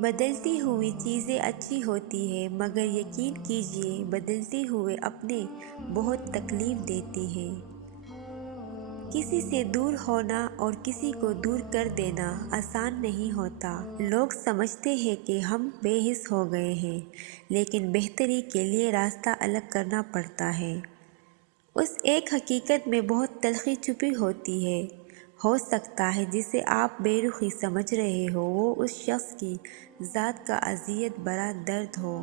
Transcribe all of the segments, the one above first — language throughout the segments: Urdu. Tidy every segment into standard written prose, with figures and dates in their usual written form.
بدلتی ہوئی چیزیں اچھی ہوتی ہیں مگر یقین کیجیے بدلتے ہوئے اپنے بہت تکلیف دیتی ہیں۔ کسی سے دور ہونا اور کسی کو دور کر دینا آسان نہیں ہوتا۔ لوگ سمجھتے ہیں کہ ہم بے حس ہو گئے ہیں، لیکن بہتری کے لیے راستہ الگ کرنا پڑتا ہے۔ اس ایک حقیقت میں بہت تلخی چھپی ہوتی ہے۔ ہو سکتا ہے جسے آپ بے رخی سمجھ رہے ہو وہ اس شخص کی ذات کا اذیت بھرا درد ہو۔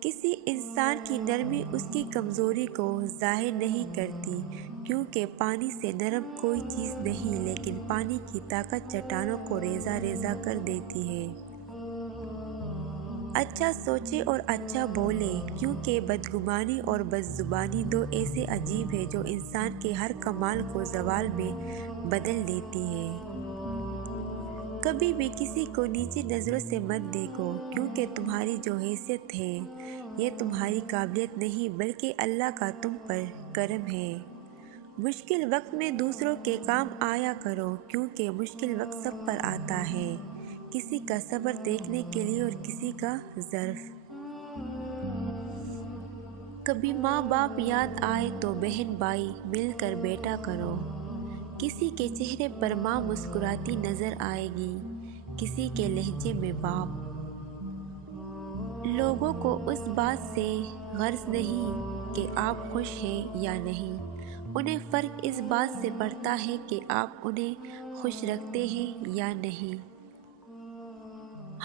کسی انسان کی نرمی اس کی کمزوری کو ظاہر نہیں کرتی، کیونکہ پانی سے نرم کوئی چیز نہیں، لیکن پانی کی طاقت چٹانوں کو ریزہ ریزہ کر دیتی ہے۔ اچھا سوچے اور اچھا بولے، کیونکہ بدگمانی اور بدزبانی دو ایسے عجیب ہیں جو انسان کے ہر کمال کو زوال میں بدل دیتی ہیں۔ کبھی بھی کسی کو نیچی نظروں سے مت دیکھو، کیونکہ تمہاری جو حیثیت ہے یہ تمہاری قابلیت نہیں بلکہ اللہ کا تم پر کرم ہے۔ مشکل وقت میں دوسروں کے کام آیا کرو، کیونکہ مشکل وقت سب پر آتا ہے، کسی کا صبر دیکھنے کے لیے اور کسی کا ظرف۔ کبھی ماں باپ یاد آئے تو بہن بھائی مل کر بیٹھا کرو، کسی کے چہرے پر ماں مسکراتی نظر آئے گی، کسی کے لہجے میں باپ۔ لوگوں کو اس بات سے غرض نہیں کہ آپ خوش ہیں یا نہیں، انہیں فرق اس بات سے پڑتا ہے کہ آپ انہیں خوش رکھتے ہیں یا نہیں۔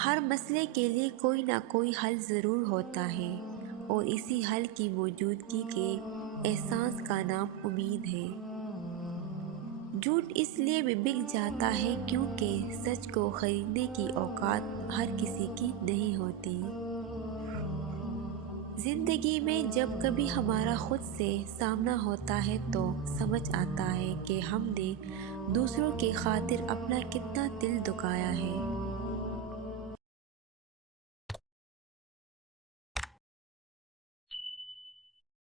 ہر مسئلے کے لیے کوئی نہ کوئی حل ضرور ہوتا ہے، اور اسی حل کی موجودگی کے احساس کا نام امید ہے۔ جھوٹ اس لیے بھی بک جاتا ہے کیونکہ سچ کو خریدنے کی اوقات ہر کسی کی نہیں ہوتی۔ زندگی میں جب کبھی ہمارا خود سے سامنا ہوتا ہے تو سمجھ آتا ہے کہ ہم نے دوسروں کی خاطر اپنا کتنا دل دکھایا ہے۔